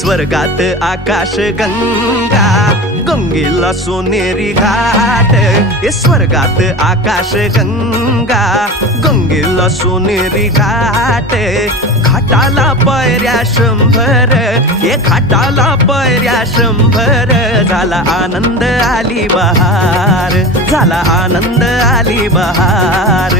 स्वर्गात आकाश गंगा, गंगेला सोनेरी घाट. हे स्वर्गात आकाश गंगा, गंगेला सोनेरी घाट. घाटाला पायऱ्या 100, हे घाटाला पायऱ्या 100. झाला आनंद आली बहार, झाला आनंद आली बहार.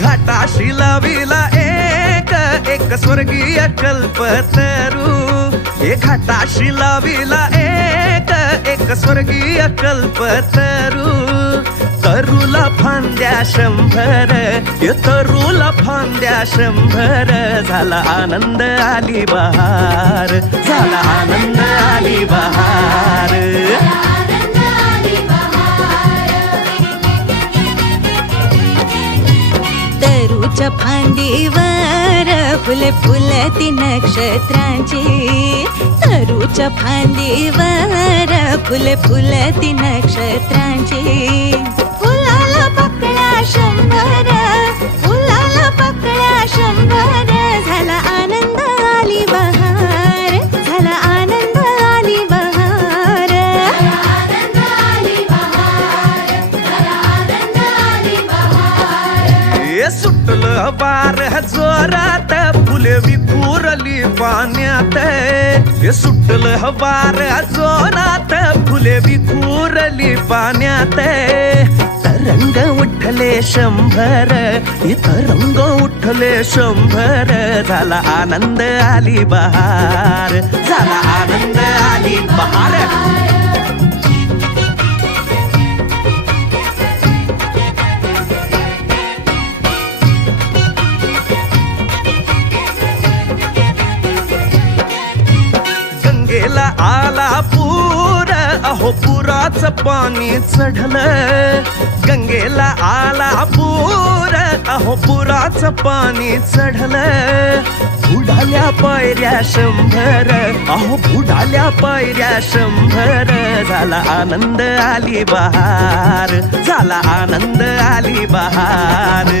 घाटाशी लाविला एक स्वर्गीय कल्पतरू. हे घाटाशी लाविला एक स्वर्गीय कल्पतरू. तरूला फांद्या 100, हे तरूला फांद्या 100. झाला आनंद आली बहार, झाला आनंद आली बहार. तरूच्या फांदीवर फुले फुलती नक्षत्रांची. तरूच्या फांदीवर फुले फुलती नक्षत्रांची. फुलाला पकड्या 100, फुलाला पकड्या 100. झाला आनंद आली बहार, झाला आनंद आली बहार. सुटलं वार जोरात, फुले विखुरली पाण्यात. हे सुटलं वार जोरात, फुले विखुरली पाण्यात. तरंग उठले 100, हे तरंग उठले 100. झाला आनंद आली बहार, झाला आनंद आली बहार. गंगेला आला पूर, अहो पुराचं पाणी चढलं. गंगेला आला पूर, अहो पुराचं पाणी चढलं. बुडाल्या पायऱ्या 100, अहो बुडाल्या पायऱ्या 100. झाला आनंद आली बहार, झाला आनंद आली बहार.